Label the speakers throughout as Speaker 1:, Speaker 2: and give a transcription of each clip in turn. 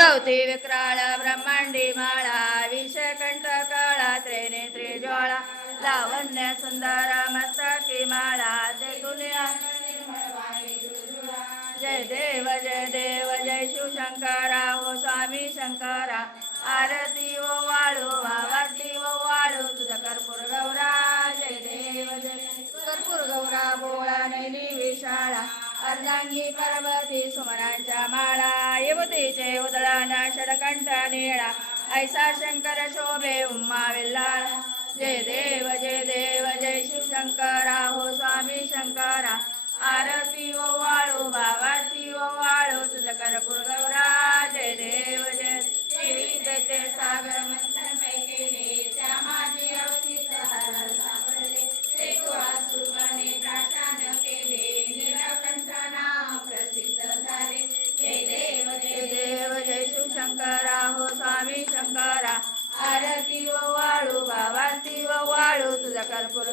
Speaker 1: गवती विक्राळ ब्रह्मांडी माळा विषकंठ काळा त्रिनेत्री ज्वाळा लावण्य सुंदर मस्तकी माळा ते दुनिया जय देव जय देव जय शिवशंकरा हो स्वामी शंकरा आरती ओ वाळू आरती ओ हो वाळू तुझा कर्पूर गौरा जय देव जय कर्पूर गौरा बोळा नैनी विशाळा अर्धांगी पर्वती सुमनांच्या माळा युवतीचे उदळ षडकंठ निळा ऐसा शंकर शोभे उम्मा विल्लाळा जय देव जय देव जय शिवशंकरा हो स्वामी शंकरा आरती ओ वाळू भावाती ओ वाळू तुझं कर्पूर गौरा. जय देव जय देवी देते सागर. शंकरा हो स्वामी शंकरा. आरती व वाळू भावाती व वाळू. तुझा कर्पूर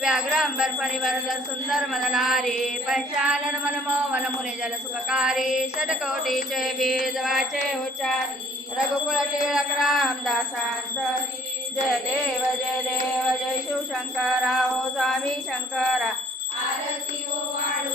Speaker 1: व्याघ्रांबर परिवर्धन सुंदर मननारी पंचानन मनमोहन मुने जन सुखकारी. षटकोटीचे बीज वाचे उच्चार. रघुकुल टिळक राम दासांतरी जय देव जय देव जय शिवशंकरा हो स्वामी शंकरा. आरती ओ वाळू